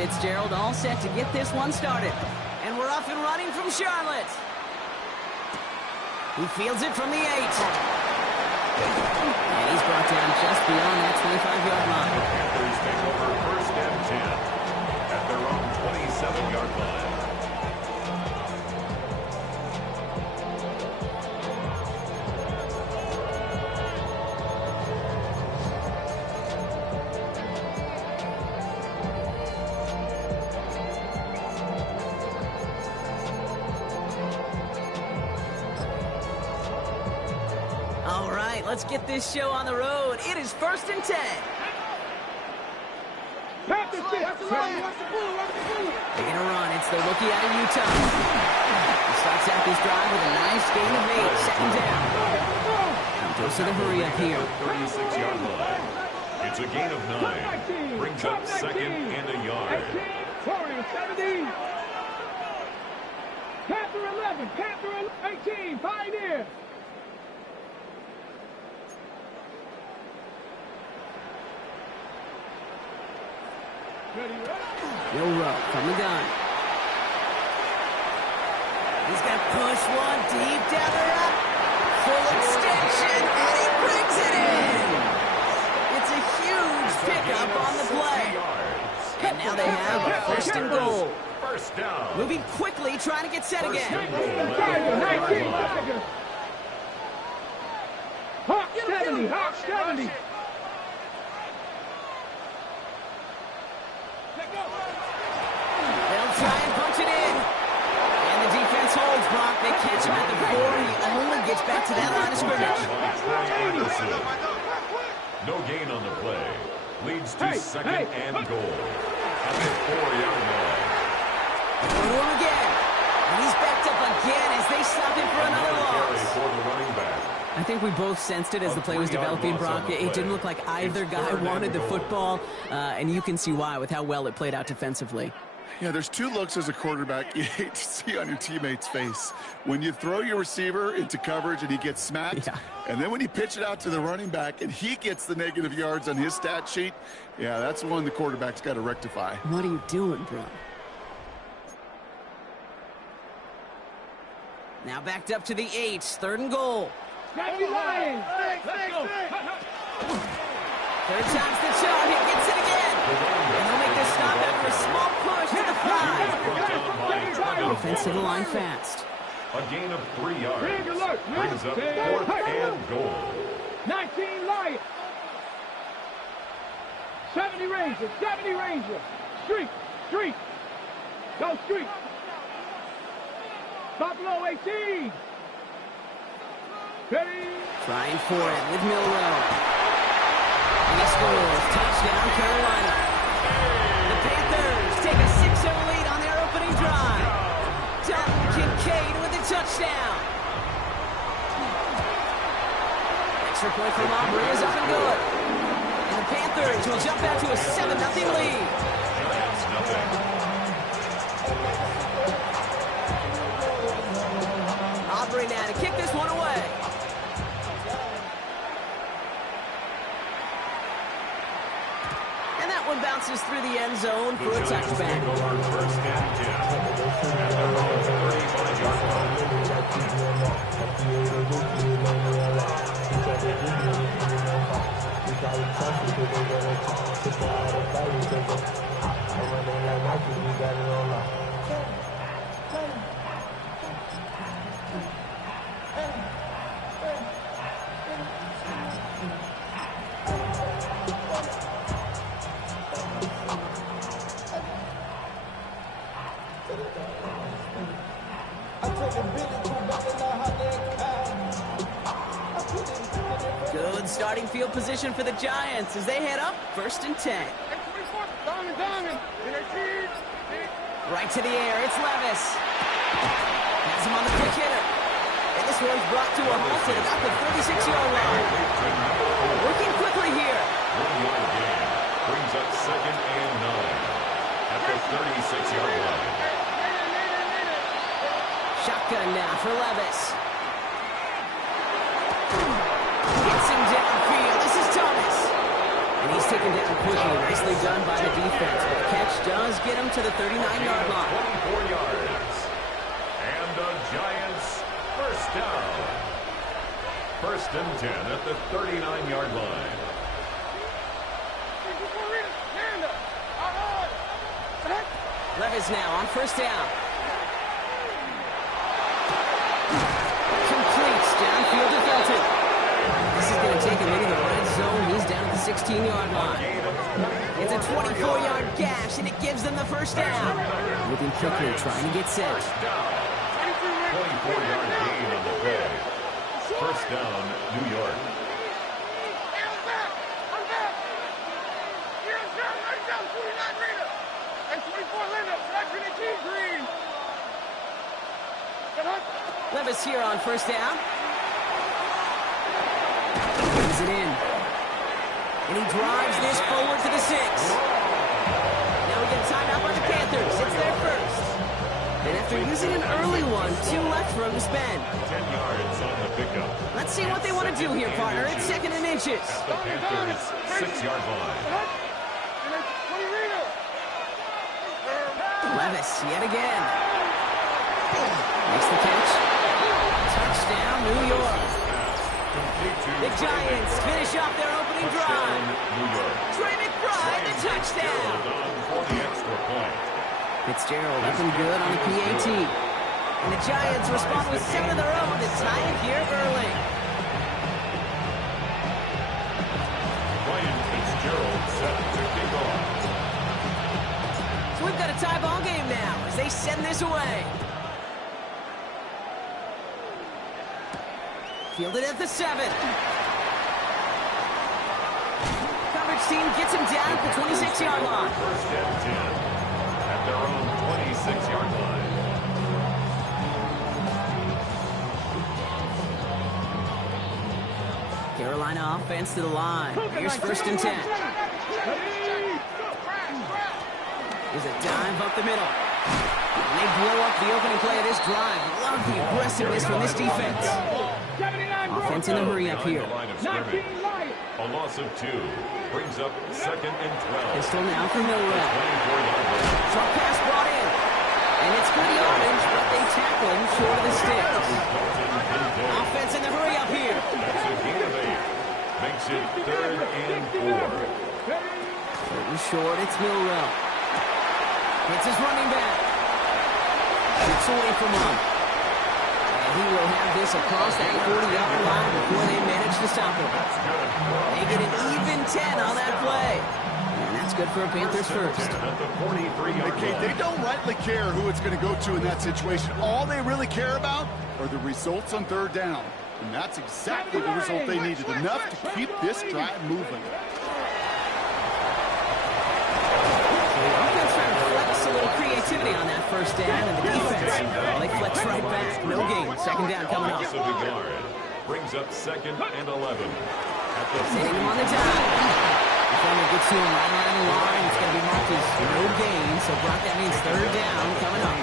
Fitzgerald all set to get this one started. And we're off and running from Charlotte. He fields it from the 8. And he's brought down just beyond that 25-yard line. Panthers take over 1st and 10 at their own 27-yard line. Let's get this show on the road. It is 1st and 10. Taking a run. It's the rookie out of Utah. He starts out this drive with a nice gain of 8. 2nd down. He goes to the hurry up here. 36-yard line. It's a gain of 9. Brings up 2nd and a yard. Panther 11. Panther 18. Pioneer. Will Rowe from the gun. He's got to push one deep down the road. Full extension, and he brings it in. It's a huge pickup on the play. And now they have a 1st and goal. First down. Moving quickly, trying to get set again. Hawk 70. Hawk 70. They'll try and punch it in. And the defense holds, Brock. They catch him at the 4. He only gets back to that line of scrimmage. No gain on the play. Leads to 2nd and goal. At the 4-yard line. Go to him again. And he's backed up again as they stop him for another loss. For the running back. I think we both sensed it as the play was developing, Brock. It didn't look like either guy wanted the football, and you can see why with how well it played out defensively. Yeah, there's 2 looks as a quarterback you hate to see on your teammate's face. When you throw your receiver into coverage and he gets smacked, and then when you pitch it out to the running back and he gets the negative yards on his stat sheet, yeah, that's one the quarterback's got to rectify. What are you doing, bro? Now backed up to the 8, 3rd and goal. Let's go. 3rd time's the charm. He gets it again. And they'll make the stop after a small push to the 5. Defense to the line fast. A gain of 3 yards. Brings up 4th and goal. 19 Lions. 70 Rangers. 70 Rangers. Street. Street. Go Street. Buffalo 18. Trying for it with Milroe. He scores. Touchdown, Carolina. The Panthers take a 6-0 lead on their opening drive. Dalton Kincaid with a touchdown. Extra point from Aubrey is up and good. And the Panthers will jump out to a 7-0 lead. Aubrey now to kick this one away. One bounces through the end zone for a touchback. 1st and 10 at their own 35-yard Good starting field position for the Giants as they head up 1st and 10. Right to the air, it's Levis. Has him on the quick hitter. And this one's brought to a halt at about the 36-yard line. Working quickly here. 1-yard gain. Brings up 2nd and 9 at the 36-yard line. Shotgun now for Levis. Gets him downfield. This is Thomas. And he's taken down quickly. Nicely done by the defense. But the catch does get him to the 39-yard line. 24 yards. And the Giants first down. First and 10 at the 39-yard line. Levis now on first down. Completes downfield to Felton. This is going to take him into the red zone. He's down at the 16-yard line. It's a 24-yard gash, and it gives them the first down. Moving quickly, trying to get set. 24-yard gain on the play. First down, New York. Levis here on first down. Brings it in. And he drives this forward to the 6. Now we get timed out by the Panthers. It's their first. And after using an early one, 2 left for him to spend. 10 yards on the pickup. Let's see what they want to do here, partner. It's 2nd and inches. At the Panthers' 6-yard line. Levis yet again. Makes the catch. Touchdown, New York. The Giants finish off their opening drive. Trey McBride, the touchdown. For the extra point. Fitzgerald up and good on the PAT. And the Giants respond with 7 of their own to tie it here early. Ryan Fitzgerald set to kick off. So we've got a tie ball game now as they send this away. Fielded at the 7. Coverage team gets him down at the 26-yard line. First and 10 at their own 26-yard line. Carolina offense to the line. Here's first and 10. There's a dive up the middle. And they blow up the opening play of this drive. Love the aggressiveness from this defense. Offense in a hurry up here. A loss of 2 brings up 2nd and 12. Pistol now for Milrow. 24-yard line. Short pass brought in. And it's good yardage, but they tackle him short of the sticks. Offense in the hurry up here. That's a gain of 8. Makes it 3rd and 4. Third and short, it's Milrow. It's his running back. Shoots away from him. And he will have this across that 40-yard line before they manage to stop him. They get an even 10 on that play. And that's good for a Panthers first. At the 43-yard Okay, line. they don't rightly care who it's going to go to in that situation. All they really care about are the results on third down. And that's exactly the result they needed, enough to keep this drive moving. Creativity on that first down, and the defense, well, they flex right back. No gain. Second down coming up. Brings up 2nd and 11. At the Sitting him on the dive. Defender gets to him right on the line. It's going to be marked as no gain. So, Brock, that means third down coming up.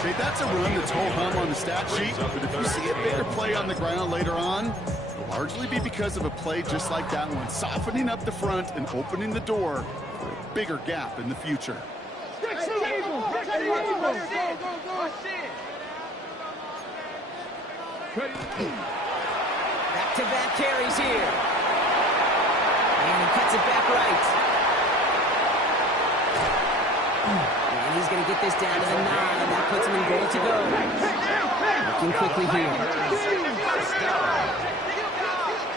Okay, that's a run that's ho-hum on the stat sheet, but if you see a bigger play on the ground later on, it'll largely be because of a play just like that one, softening up the front and opening the door for a bigger gap in the future. Back-to-back carries here. And he cuts it back right. And he's going to get this down to the 9. That puts him in goal to go. Looking quickly here.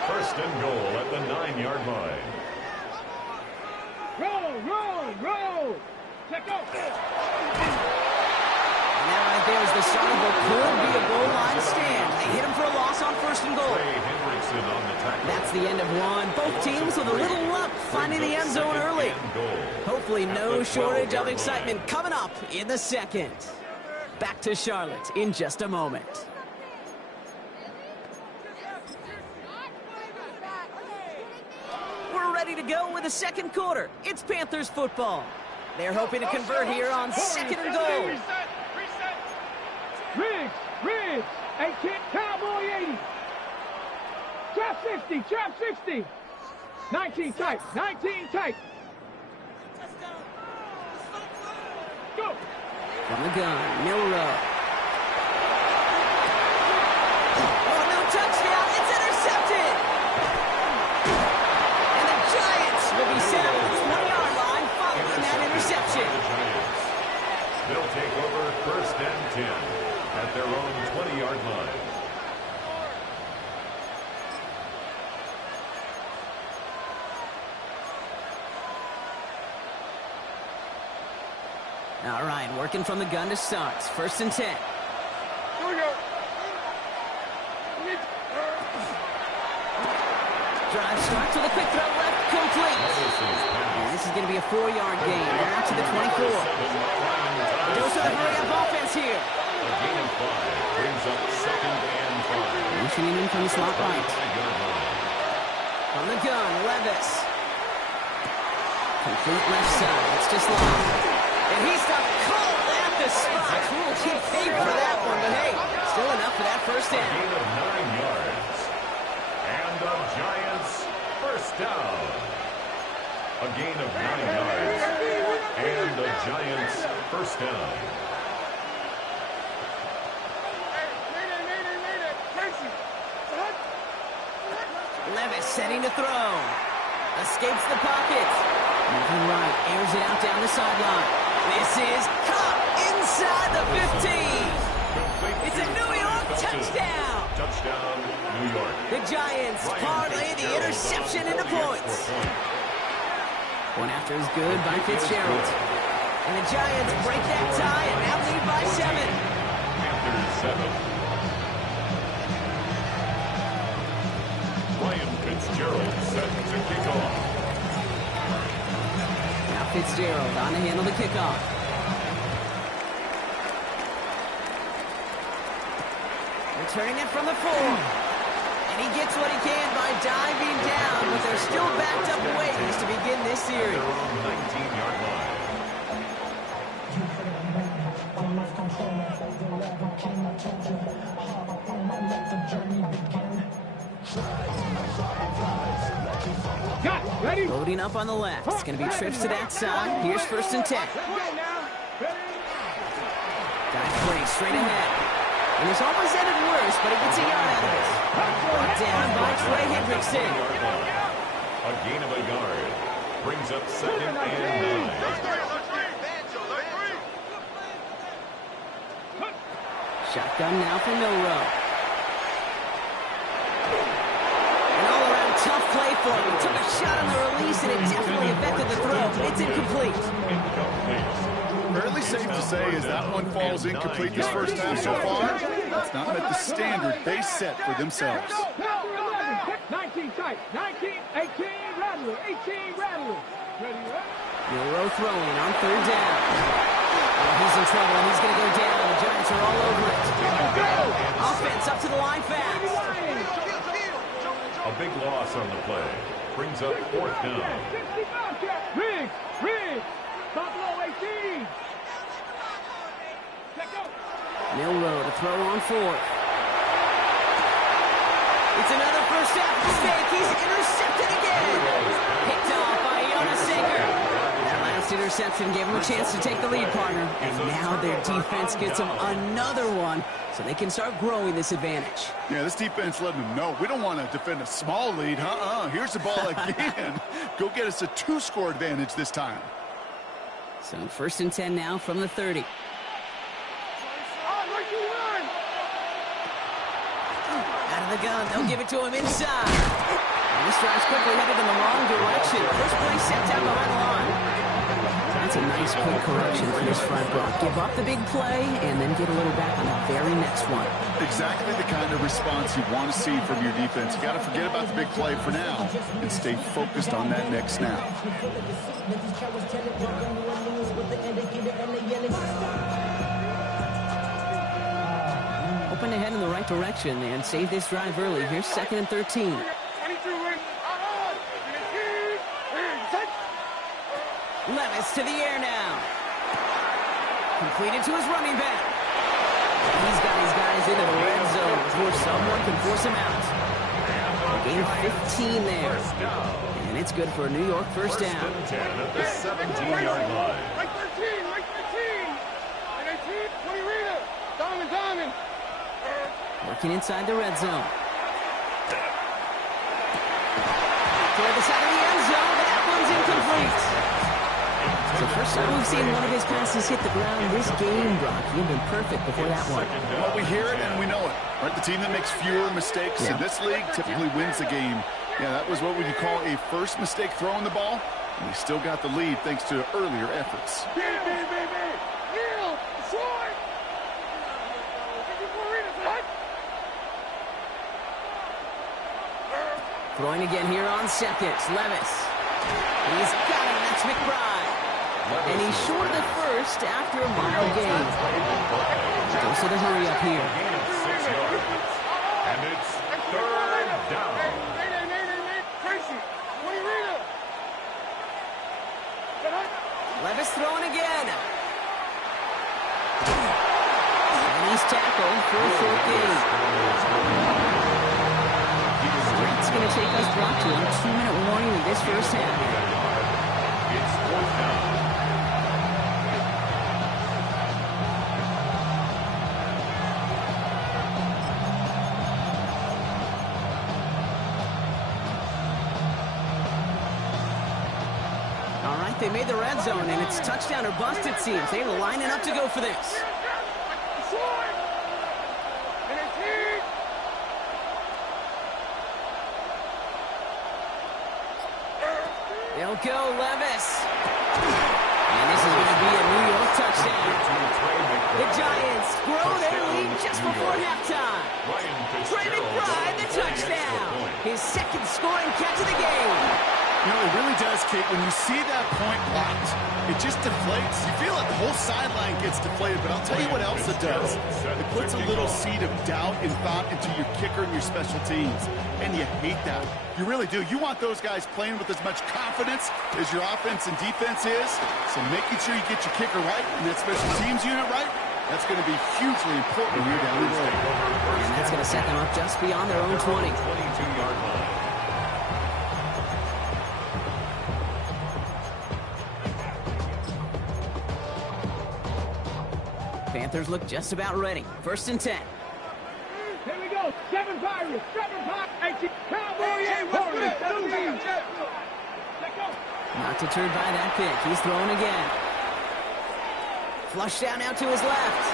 First and goal at the 9-yard line. Roll. Check out. Now right there is the start of what could be a goal line stand. They hit him for a loss on first and goal. Ray Hendrickson on the tackle. That's the end of one. Both teams with a little luck finding the end zone early. Hopefully no shortage of excitement coming up in the second. Back to Charlotte in just a moment. We're ready to go with the second quarter. It's Panthers football. They're hoping to convert here on 2nd and goal. Riggs. Hey, kid, Cowboy 80. Trap 60. 19 tight. 19 tight. Go. From the gun, Milroe. Oh, no touchdown. It's intercepted. And the Giants will be set up at the 20-yard line following that interception. They'll take over 1st and 10 at their own 20-yard line. All right, working from the gun to start. 1st and 10. Here we go. Drive starts with a quick throw left, complete. And this is going to be a 4-yard gain. They're out to the 24. Those are the hurry-up offense here. A gain of 5 brings up 2nd and 5. Motioning in from the slot right. From the gun, Levis. Complete left side. It's just long. And he stopped cold at the spot. He paid for that one, but hey, still enough for that 1st down. Gain of 9 yards. And the Giants 1st down. A gain of 9 yards. And the Giants 1st down. Levis setting to throw. Escapes the pocket. Moving right, airs it out down the sideline. This is caught inside the 15. It's a New York touchdown. Touchdown, New York. The Giants parlay the interception into points. One after is good by Fitzgerald. And the Giants break that tie and now lead by 7. Panthers 7. Ryan Fitzgerald set to kick off. Now Fitzgerald on to handle the kickoff. Returning it from the 4. And he gets what he can by diving down, but they're still backed up ways to begin this series. 19-yard line. Got it. Ready? Loading up on the left. It's going to be trips to that side. Here's 1st and 10. Let's go now. Ready? Got free straight ahead. And it's almost ended worse, but he gets a yard out of it. Brought down by Trey Hendrickson. A gain of a yard. Brings up 2nd and 9. Shotgun now for Milroe. An all-around tough play for him. He took a shot on the release, and it definitely affected the throw. It's incomplete. Fairly safe to say as that one falls incomplete this 1st half so far. It's not met the standard they set for themselves. 19 tight. 19, 18, Rattler. 18, Rattler. Ready, ready? Milroe throwing on 3rd down. Oh, he's in trouble, and he's going to go down. The Giants are all over it. Offense up to the line fast. A big loss on the play. Brings up 4th down. Riggs. Riggs. Buffalo 18. Let go. Milroe to throw on 4th. It's another 1st half mistake. He's intercepted again. Picked off by Jonas Sager. That last interception gave him a chance to take the lead, partner. And now their defense gets them another one, so they can start growing this advantage. Yeah, this defense letting them know we don't want to defend a small lead. Here's the ball again. Go get us a 2-score advantage this time. So 1st and 10 now from the 30. Out of the gun, they'll give it to him inside. And this drive's quickly headed in the wrong direction. First play set down behind the line. That's a nice quick correction for this front row. Give up the big play and then get a little back on the very next one. Exactly the kind of response you want to see from your defense. You got to forget about the big play for now and stay focused on that next snap. Hoping to head in the right direction and save this drive early. Here's 2nd and 13. Levis to the air now. Completed to his running back. He's got his guys into the red zone before someone can force him out. Gain of 15 there. And And it's good for a New York first down. First and 10 at the 17-yard line. Right 13, right 13. Right 18, 20 Rita. Diamond. Working inside the red zone. Toward the side of the end zone, but that one's incomplete. So first time we've seen one of his passes hit the ground this game, Brock. He'd been perfect before that one. Well, we hear it and we know it. Right? The team that makes fewer mistakes in this league typically wins the game. Yeah, that was what would you call a first mistake throwing the ball. And they still got the lead thanks to earlier efforts. Kneel, short. Throwing again here on second. Levis. He's got it. That's McBride. And he's short of the first after a mile gain. Goes to the hurry up here. Gain of 6 yards. And it's third down. Tracy, 20 Rita. Levis throwing again. And he's tackled for a short gain. That's going to take us, Brock, to a 2-minute warning in this first half. It's fourth down. All right, they made the red zone, and it's touchdown or bust, it seems. They were lining up to go for this. They'll go Levis. And this is going to be a New York touchdown. The Giants grow their lead just before halftime. Trey McBride, the touchdown. His second scoring catch of the game. You know, it really does, Kate. When you see that point blocked, it just deflates. You feel like the whole sideline gets deflated, but I'll tell you what else it does. It puts a little seed of doubt and thought into your kicker and your special teams, and you hate that. You really do. You want those guys playing with as much confidence as your offense and defense is, so making sure you get your kicker right and that special teams unit right, that's going to be hugely important here down the road. And that's going to set them up just beyond their own 20. 22-yard line. Panthers look just about ready. First and 10. Here we go. 7 Pirates. 7 Pirates. Cowboy and Warriors. Not deterred by that pick. He's throwing again. Flush down out to his left.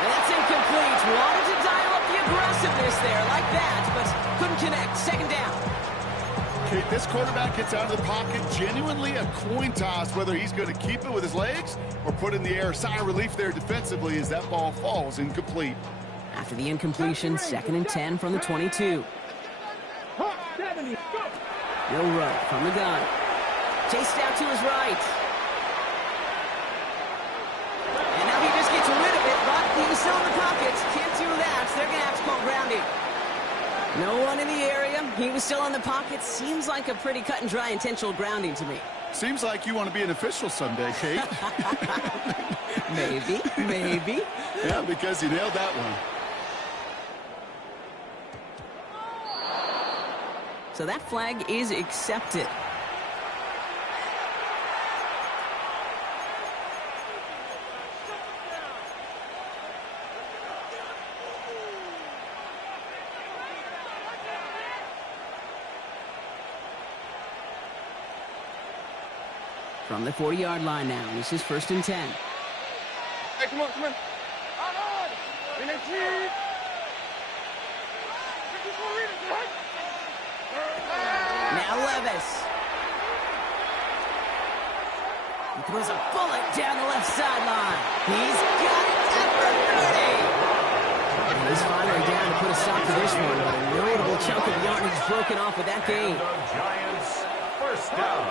And that's incomplete. Wanted to dial up the aggressiveness there like that, but couldn't connect. Second down. Kate, this quarterback gets out of the pocket, genuinely a coin toss whether he's going to keep it with his legs or put in the air. Sigh of relief there defensively as that ball falls incomplete. After the incompletion, second and 10 from the 22. Bill Rowe from the gun. Chased out to his right. And now he just gets rid of it, but he's still in the pocket. Can't do that. They're going to have to call grounding. No one in the area. He was still in the pocket. Seems like a pretty cut and dry intentional grounding to me. Seems like you want to be an official someday, Kate. Maybe. Yeah, because you nailed that one. So that flag is accepted. From the 40-yard line now, this is first and 10. Hey, come on. Now Levis. He throws a bullet down the left sideline. He's got it at the 30. And he's finally down to put a stop to this one, but a notable chunk of yardage broken off with that gain. The Giants first down.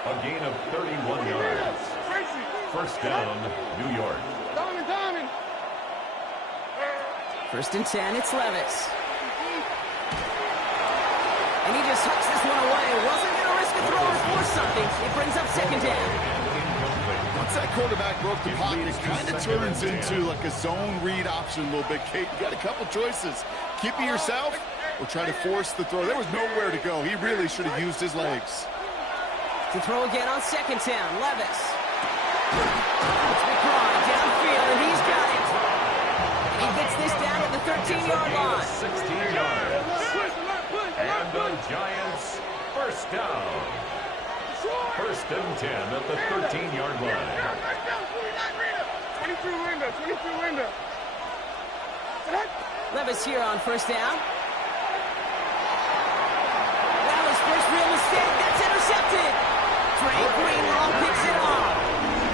A gain of 31 yards. First down, New York. Diamond. First and 10, it's Levis. And he just hucks this one away. Wasn't going to risk a throw or force something. It brings up second down. Once that quarterback broke the pocket, it kind of turns into like a zone read option a little bit, Kate. You got a couple choices. Keep it yourself or try to force the throw. There was nowhere to go. He really should have used his legs. To throw again on second down, Levis. It's McBride downfield, and he's got it. And he gets this down at the 13-yard line. 16 yards. And the Giants first down. First and 10 at the 13-yard line. 23 window. Levis here on first down. That was first real mistake. That's intercepted. Drake Greenlaw picks it off.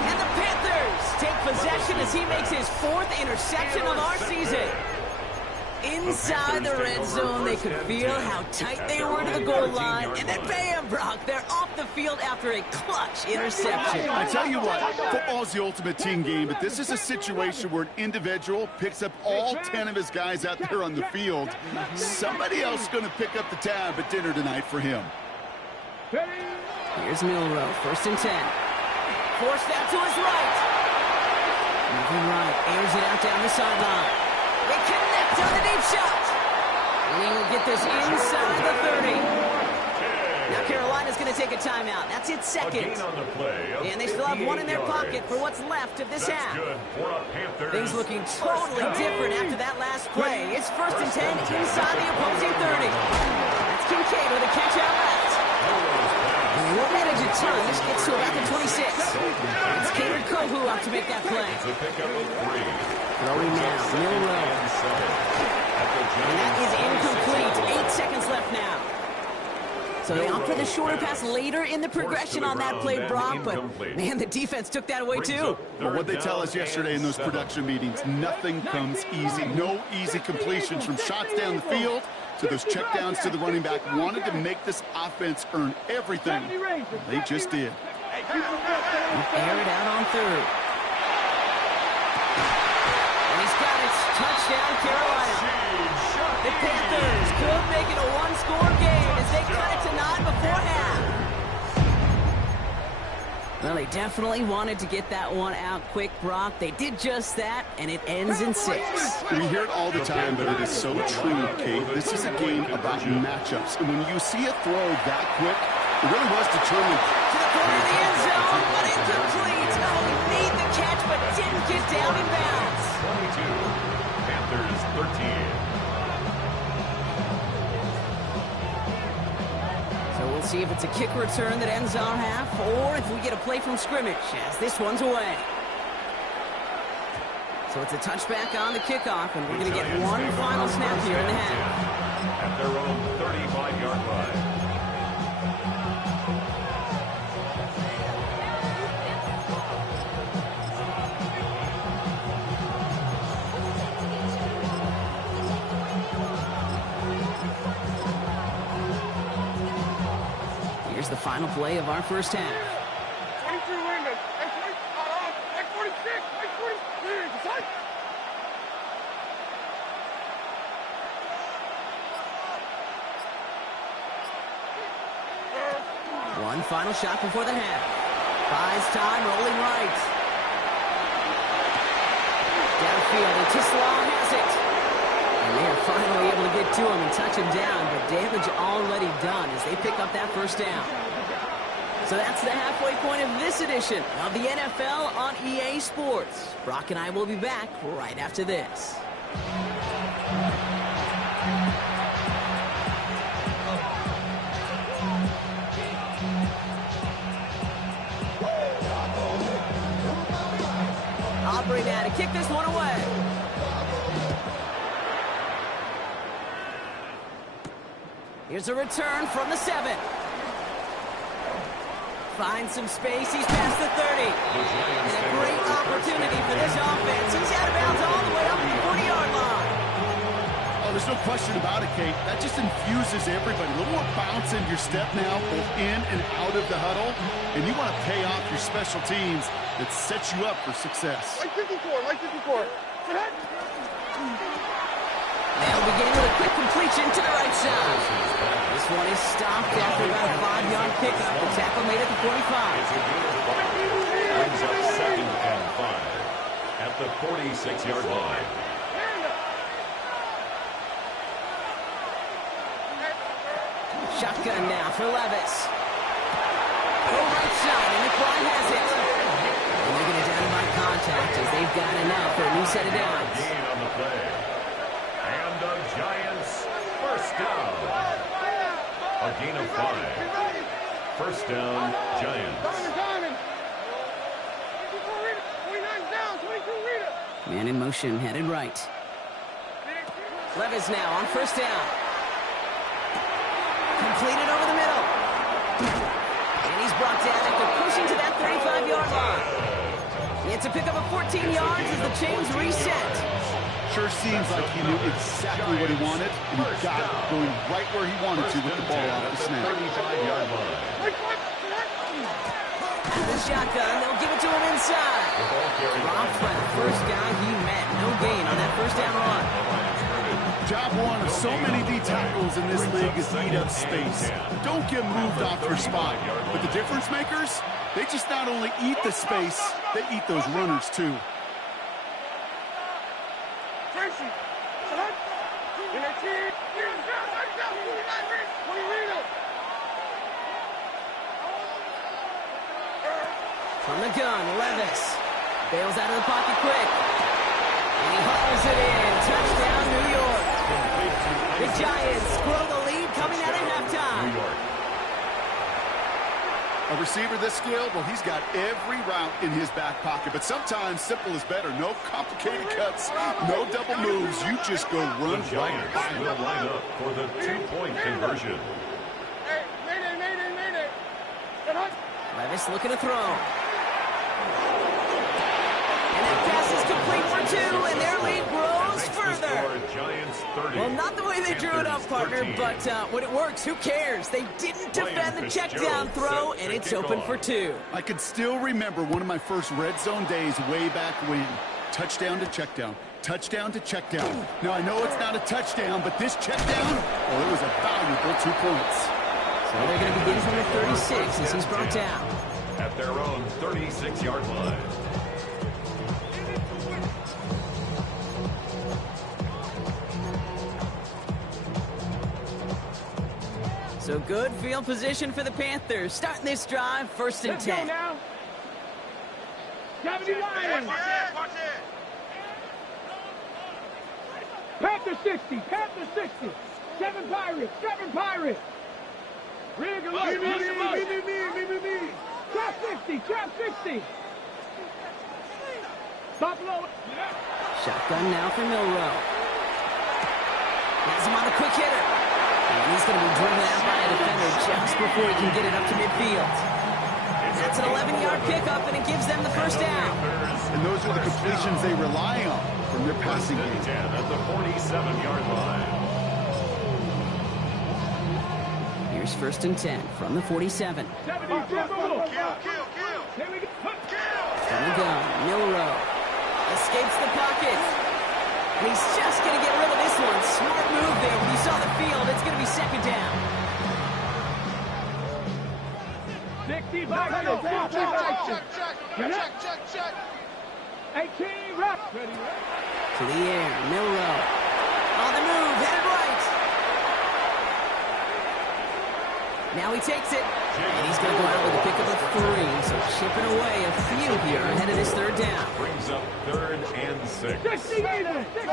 And the Panthers take possession as he makes his 4th interception of our season. Inside the red zone, they could feel how tight they were to the goal line. And then bam, Brock, they're off the field after a clutch interception. I tell you what, football's the ultimate team game, but this is a situation where an individual picks up all 10 of his guys out there on the field. Somebody else is going to pick up the tab at dinner tonight for him. Here's Milroe, first and 10. Forced out to his right. Moving right, airs it out down the sideline. They connect on the deep shot. And he will get this inside the 30. Now Carolina's going to take a timeout. That's its second. And they still have one in their pocket for what's left of this half. Things looking totally different after that last play. It's first and 10 inside the opposing 30. That's Kincaid with a catch out left. 1 minute of time. This gets to about the 26. It's Kader Kohou up to make that play. Throwing now, Milroe. And that is incomplete. 8 seconds left now. So they opt for the shorter pass later in the progression on that play, Brock, but man, the defense took that away too. Well, what they tell us yesterday in those production meetings, nothing comes easy. No easy completions from shots down the field to those checkdowns to the running back. Wanted to make this offense earn everything. They just did. Air it out on third. And he's got it. Touchdown, Carolina. The Panthers could make it a one-score game as they cut it to 9 before half. Well, they definitely wanted to get that one out quick, Brock. They did just that, and it ends in 6. We hear it all the time, but it is so true, Kate. This is a game about matchups. And when you see a throw that quick, it really was determined. To the corner of the end zone, but incomplete. Oh, he made the catch, but didn't get down in bounds. 22, Panthers 13. So we'll see if it's a kick return that ends our half, or if we get a play from scrimmage, as this one's away. So it's a touchback on the kickoff, and we're going to get one final snap here in the half. At their own 35-yard line. Here's the final play of our first half. 23 window. Like 46. Like 46. One final shot before the half. Buys time, rolling right. Downfield, and Tisslaw has it. And they are finally able to get to him and touch him down, but damage already done as they pick up that first down. So that's the halfway point of this edition of the NFL on EA Sports. Brock and I will be back right after this. Aubrey now to kick this one away. Here's a return from the 7. Finds some space. He's past the 30. And a great opportunity for this offense. He's out of bounds all the way up to the 40-yard line. Oh, there's no question about it, Kate. That just infuses everybody. A little more bounce in your step now, both in and out of the huddle. And you want to pay off your special teams that sets you up for success. Like 54. Like 54. They'll begin with a quick completion to the right side. This one is stopped after about a 5-yard pickup. The tackle made at the 45. Brings up 2nd and 5 at the 46-yard line. Shotgun now for Levis. Oh, right side, and McBride has it. And they're going to down him by contact as they've got enough for a new set of downs. Gain on the play. And the Giants first down. A gain of 5. First down, Giants. Man in motion, headed right. Levis now on first down. Completed over the middle. And he's brought down after pushing to that 35-yard line. It's a pickup of 14 yards as the chains reset. Sure seems like he knew exactly what he wanted, and he got it going right where he wanted to with the ball off the snap. 35-yard line. Out of the shotgun, they'll give it to him inside. Dropped by the first guy he met. No gain on that first down run. Job one of so many D tackles in this league is to eat up space. Don't get moved off your spot. But the difference makers, they just not only eat the space, they eat those runners too. From the gun, Levis bails out of the pocket quick. And he hauls it in. Touchdown, New York. The Giants grow the lead coming out of halftime. A receiver this skilled, well, he's got every route in his back pocket. But sometimes simple is better. No complicated cuts, no double moves. You just go run The Giants will line up for the 2-point conversion. Levis looking to throw. And that pass is complete for 2, and their lead grows further. Giants 30. Well, not the way they drew it up, partner, but when it works, who cares? They didn't defend the check down throw, and it's open for 2. I can still remember one of my first red zone days way back when. Touchdown to check down. Touchdown to check down. Now, I know it's not a touchdown, but this check down, well, it was a valuable 2 points. So they're going to begin from the 36 as he's brought down. At their own 36-yard line. So good field position for the Panthers. Starting this drive, 1st and 10. Let's go now. 70 Lions. Panther 60. Panther 60. 7 Pirates. 7 Pirates. Rig alert. Me. Trap 60. Trap 60. Buffalo. Shotgun now for Milrow. Has him on the quick hitter. And he's going to be driven out by a defender just before he can get it up to midfield. That's an 11-yard pickup, and it gives them the first down. And those are the completions they rely on from their passing game. 10 at the 47-yard line. Here's 1st and 10 from the 47. 70. Kill. Here we go. From the gun, Milrow escapes the pocket. And he's just going to get rid of this one. Smart move there. When you saw the field, it's going to be 2nd down. 60 back. Check. 18 right. To the air, Milrow. On the move, headed right. Now he takes it. And he's going to go out with a pickup of 3. So chipping away a few here ahead of this 3rd down. Brings up 3rd and 6. 60 meters. They're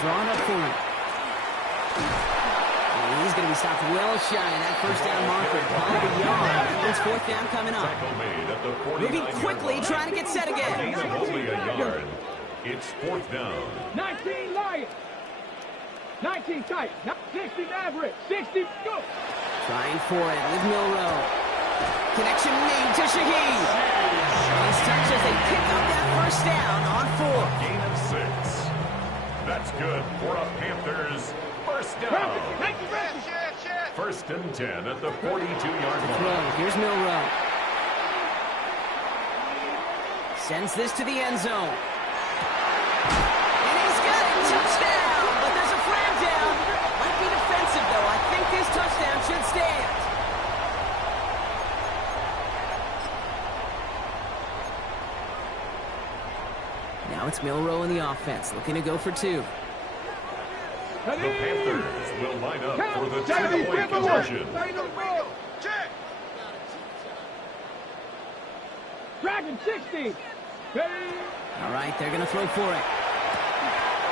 drawing up for him. And he's going to be stopped well shy of that 1st down marker. Call it a yard. It's 4th down coming up. Tackle made at the 49-yard Moving quickly, line. trying to get set again. Gain of only a yard. It's 4th down. 19 Lions. 19 tight. 60 Maverick. 60 go. Trying for it with Milrow. Connection made to Shaheed. Nice touch as they pick up that 1st down on 4. Gain of 6. That's good for a Panthers 1st down. 1st and 10 at the 42-yard line. Throw. Here's Milrow. Sends this to the end zone. And he's got it. Touchdown. But there's a flag down. Might be defensive, though. I think this touchdown should stand. Now it's Milrow in the offense, looking to go for 2. The Panthers will line up for the two-point conversion. Dragon 60. All right, they're going to throw for it.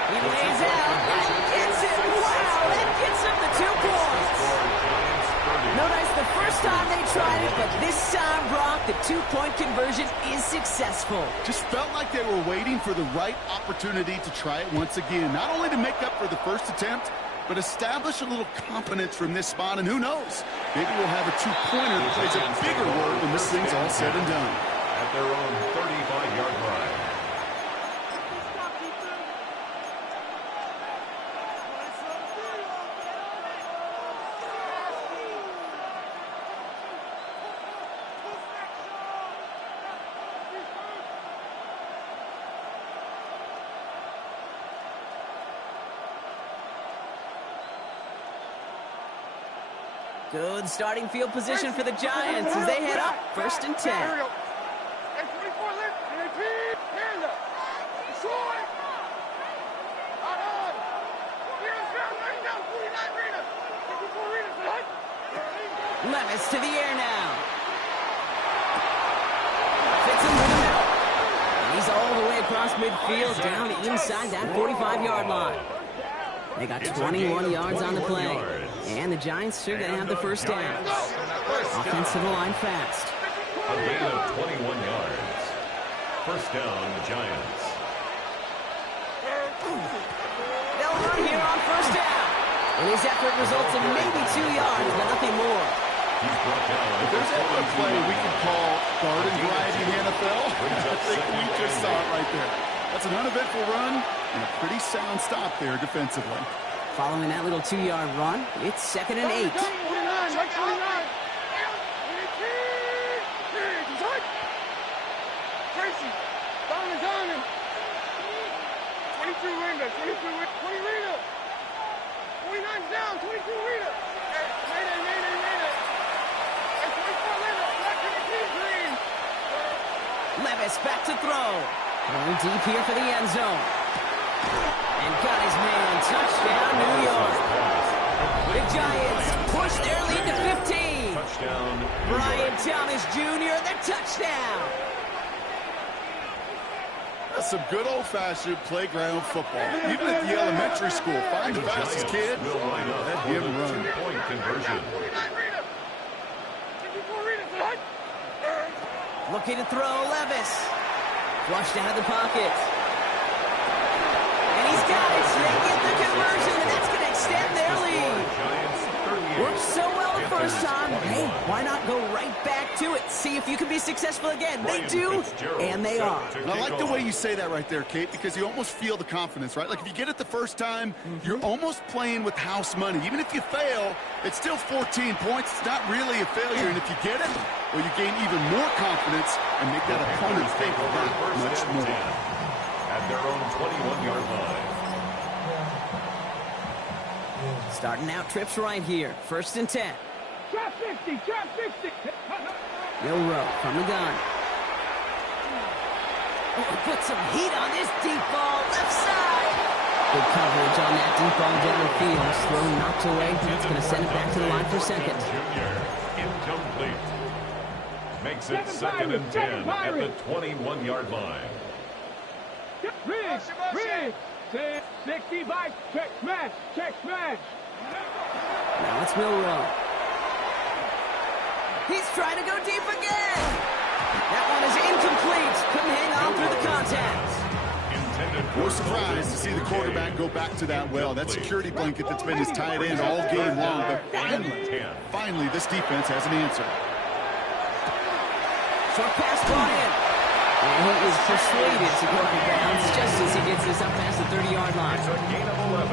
He lays out and gets it. Wow, that gets him the 2 points. Notice the first time they tried it, but this time, Brock, the 2-point conversion is successful. Just felt like they were waiting for the right opportunity to try it once again. Not only to make up for the first attempt, but establish a little confidence from this spot. And who knows, maybe we'll have a 2-pointer that plays a bigger role when this thing's all said and done. At their own 35-yard line. Good starting field position for the Giants as they head up 1st and 10. Levis to the air now. Fits him to the middle. And he's all the way across midfield down inside that 45-yard line. They got 21 yards on the play. And the Giants are going to have the first down. Offensive line fast. A gain of 21 yards. First down, Giants. They'll run here on first down. And his effort results in maybe 2 yards, but nothing more. He's brought down. If there's ever a play we can call garden variety in the NFL, I think we just saw it right there. That's an uneventful run and a pretty sound stop there defensively. Following that little 2-yard run, it's 2nd and 8. Tracy, Down. 22 Rita, 20 Rita. 49's down, 22 Rita. Mayday. And 24 Rita, back to the team green. Levis back to throw. Going deep here for the end zone. And got his man. Touchdown, New York. The Giants push their lead to 15. Touchdown, Brian Thomas Jr., the touchdown. That's some good old-fashioned playground football. Even at the elementary school, find the fastest kid, will line up let for him the run. two-point conversion. Looking to throw, Levis. Flushed out of the pocket. And he's got it. They get the conversion, and that's going to extend their lead. Worked so well the first time. Hey, why not go right back to it? See if you can be successful again. They do, and they are. And I like the way you say that right there, Kate, because you almost feel the confidence, right? Like if you get it the first time, you're almost playing with house money. Even if you fail, it's still 14 points. It's not really a failure. And if you get it, well, you gain even more confidence and make that opponent think that much more. At their own 21-yard line. Starting out trips right here. 1st and 10. Trap 60. Milroe from the gun. Oh, put some heat on this deep ball. Left side. Good coverage on that deep ball down the field. Throw knocked away. That's going to send it back to the line for 2nd. Junior, incomplete. Makes it 2nd and 10 at the 21-yard line. Riggs. 65. Check smash. Now it's Milroe. He's trying to go deep again. That one is incomplete. Couldn't hang on through the contact. No surprise to see the quarterback go back to that well. That security blanket that's been his tight end all game long. But finally, this defense has an answer. Short pass brought in. And he is persuaded to go out of bounds just as he gets this up past the 30-yard line.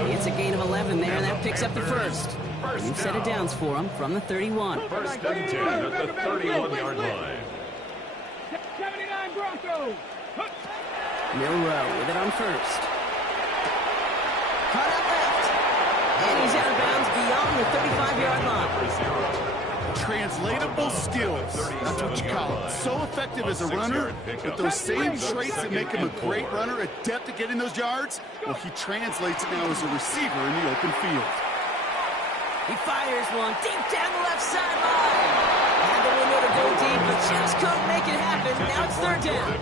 It's a gain of 11 there, and that picks up the first. New set of downs for him from the 31. 1st and 10 at the 31-yard line. 79 Broncos. Milroe with it on first. Cut up left. And he's out of bounds beyond the 35-yard line. Translatable skills. That's what you call it. So effective as a runner, but those same traits that make him a great runner, adept at getting those yards, well, he translates it now as a receiver in the open field. He fires one deep down the left sideline. Had the window to go deep, but just couldn't make it happen. Now it's third down.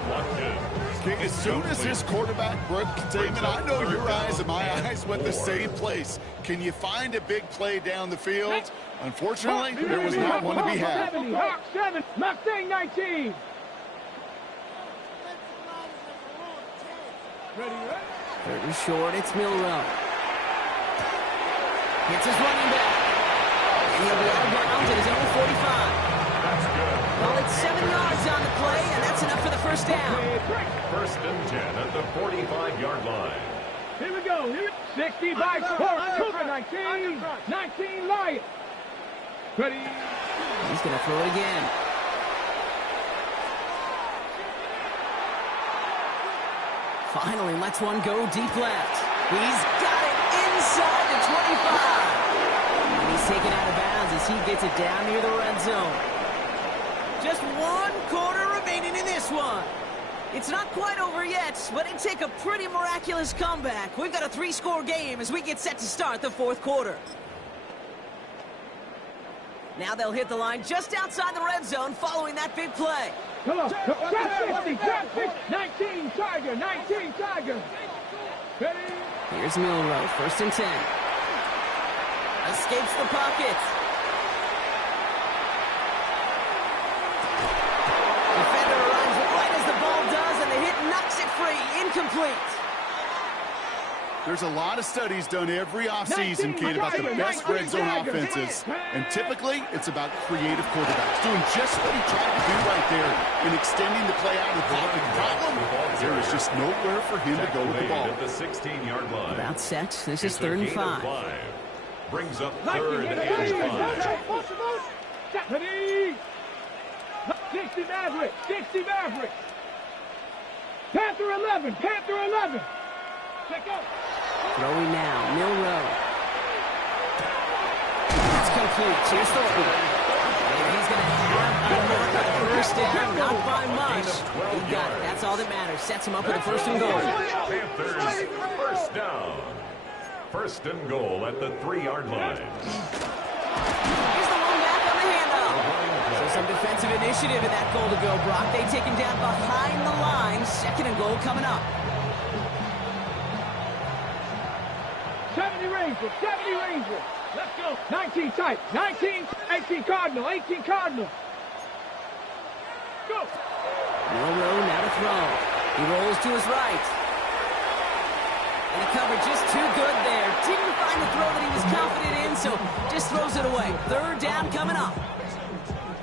Okay, as soon as his quarterback broke containment, I know your eyes and my eyes went the same place. Can you find a big play down the field? Unfortunately, there was not one to be had. 70, Hawk 7, Mustang 19. Third and short, it's Milroe. Hits his running back. And he'll be out of bounds at his own 45. That's good. Well, it's 7 yards on the play, and that's enough for the first down. First and 10 at the 45-yard line. Here we go. 60 by 4. Cougar 19. 19 Lions. Ready. He's going to throw it again. Finally lets one go deep left. He's got it inside the 25. And he's taken out of bounds as he gets it down near the red zone. Just 1 quarter remaining in this one. It's not quite over yet, but it'd take a pretty miraculous comeback. We've got a 3-score game as we get set to start the fourth quarter. Now they'll hit the line just outside the red zone following that big play. Come on. Trap 50. Trap 50. 19 Tiger. 19 Tiger. Ready. Here's Milroe, first and 10. Escapes the pocket. Defender arrives right as the ball does, and the hit knocks it free. Incomplete. There's a lot of studies done every offseason, Kate, about the best red zone offenses. And typically, it's about creative quarterbacks doing just what he tried to do right there in extending the play out of the pocket. The problem, there is just nowhere for him to go with the ball. At the 16-yard line. About set. This is third and 5. Brings up third and 5. Ready. 60 Maverick. 60 Maverick. Panther 11. Panther 11. Check out. Throwing now, Milroe. That's complete. Here's Thornton. And he's going to have a first down, not by much. He got it. That's all that matters. Sets him up with a first and goal. Panthers, first down. First and goal at the 3-yard line. Here's the one back on the handoff. So some defensive initiative in that goal to go, Brock. They take him down behind the line. Second and goal coming up. 70 Rangers, 70 Rangers. Let's go. 19 tight. 19, 18 Cardinal, 18 Cardinal. Go. Milroe now to throw. He rolls to his right. And the coverage just too good there. Didn't find the throw that he was confident in, so just throws it away. Third down coming up.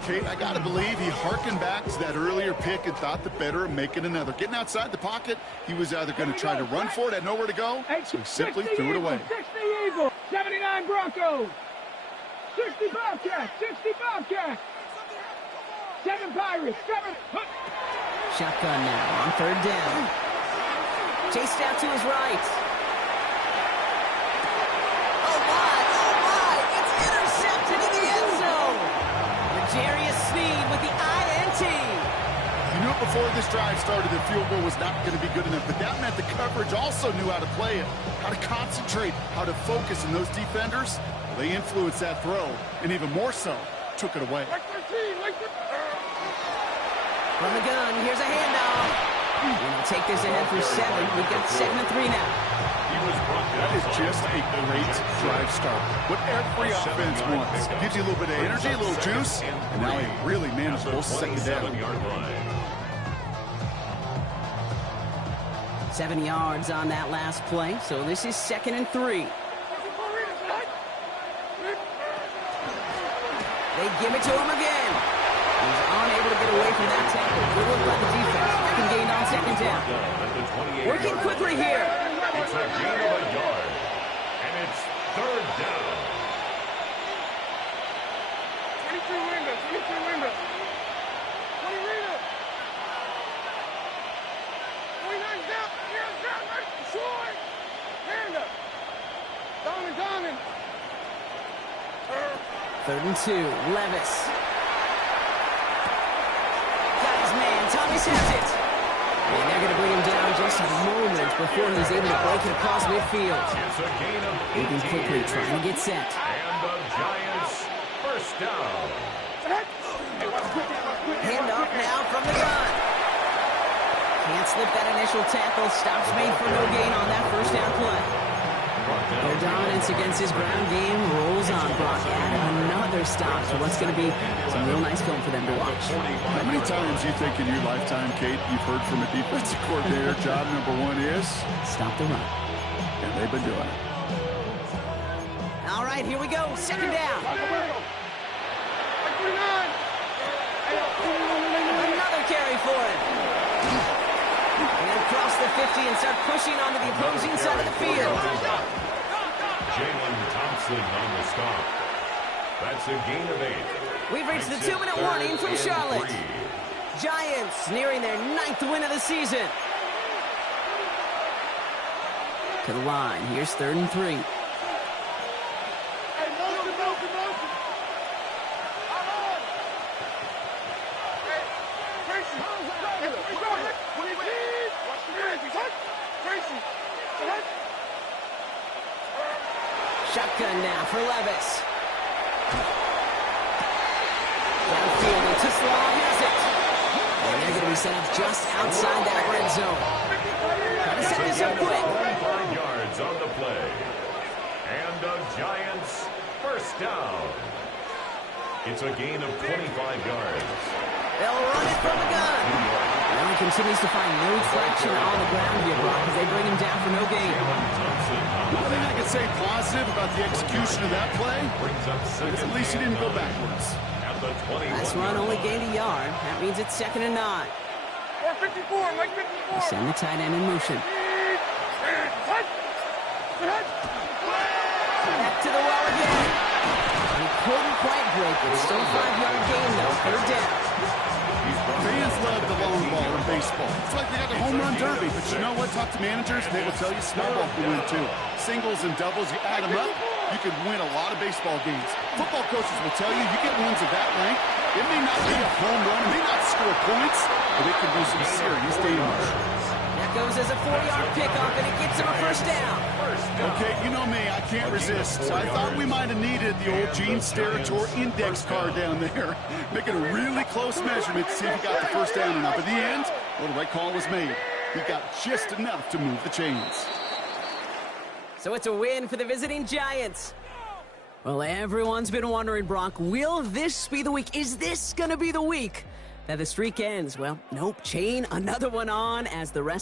Kate, I got to believe he hearkened back to that earlier pick and thought the better of making another. Getting outside the pocket, he was either going to try to run for it, had nowhere to go, so he simply threw it away. 60 Eagles, 79 Broncos, 60 Bobcats, 60 Bobcats, 7 Pirates, 7. Shotgun now on third down. Chased out to his right. Oh, my, it's intercepted in the end zone. Jarius Sneed with the INT. You knew before this drive started the field goal was not going to be good enough, but that meant the coverage also knew how to play it, how to concentrate, how to focus, and those defenders, they influenced that throw, and even more so, took it away. From the gun, here's a handoff. And they'll take this ahead for 7. We've got 7 and 3 now. That is just a great drive start. What every offense wants. Gives you a little bit of energy, a little juice, and now a really manageable second down. 7 yards on that last play, so this is 2nd and 3. They give it to him again. He's unable to get away from that tackle. Good work by the defense. Second gain on second down. Working quickly here. It's a gain of a yard, and it's third down. 23 windows, 23 windows. 20 windows. 29 down, right, short. Hand up. Down. 3rd and 2. Levis. Got his man. Thomas has it. And they're going to bring him down just a moment before he's able to break it across midfield. It's a gain of Moving 18 quickly, years. trying to get set. And the Giants first down. Hand off now from the gun. Can't slip that initial tackle. Stops made for no gain on that first down play. Their dominance against his ground game rolls on. Brock add another stop to what's going to be some real nice film for them to watch. How many times you think in your lifetime, Kate, you've heard from a defensive coordinator, job number one is? Stop the run. And they've been doing it. All right, here we go. 2nd down. Another carry for him. And across the 50 and start pushing onto the opposing side of the field. Jalen Thompson on the stop. That's a gain of 8. We've reached the Makes it 2-minute warning from 3rd and Charlotte. 3. Giants nearing their 9th win of the season. To the line. Here's 3rd and 3. Shotgun now for Levis. Downfield and Tislau has it. And they're going to be set up just outside that red zone. Trying to set this up quick. 45 yards on the play. And the Giants first down. It's a gain of 25 yards. They'll run it from the gun. Now he continues to find no traction on the ground here, Brock, as they bring him down for no gain. One thing I can say positive about the execution of that play is at least he didn't go backwards. At the 21. Last run only gained a yard. That means it's 2nd and 9. They send the tight end in motion. Back to the well again. He couldn't quite break it. Still 5-yard gain, though. 3rd down. Fans love the long ball in baseball. It's like they got the home run derby. But you know what? Talk to managers, they will tell you small ball can win too. Singles and doubles, you add them up, you can win a lot of baseball games. Football coaches will tell you, you get runs of that length, it may not be a home run, it may not score points, but it can do some serious damage. That goes as a 4-yard pickoff, and it gets him a 1st down. Okay, you know me, I can't resist. So I thought we might have needed the old Gene Steratore index card down there. Making a really close measurement to see if he got the 1st down or not. But in the end, well, the right call was made. He got just enough to move the chains. So it's a win for the visiting Giants. Well, everyone's been wondering, Brock, will this be the week? Is this going to be the week that the streak ends? Well, nope. Chain another one on as the rest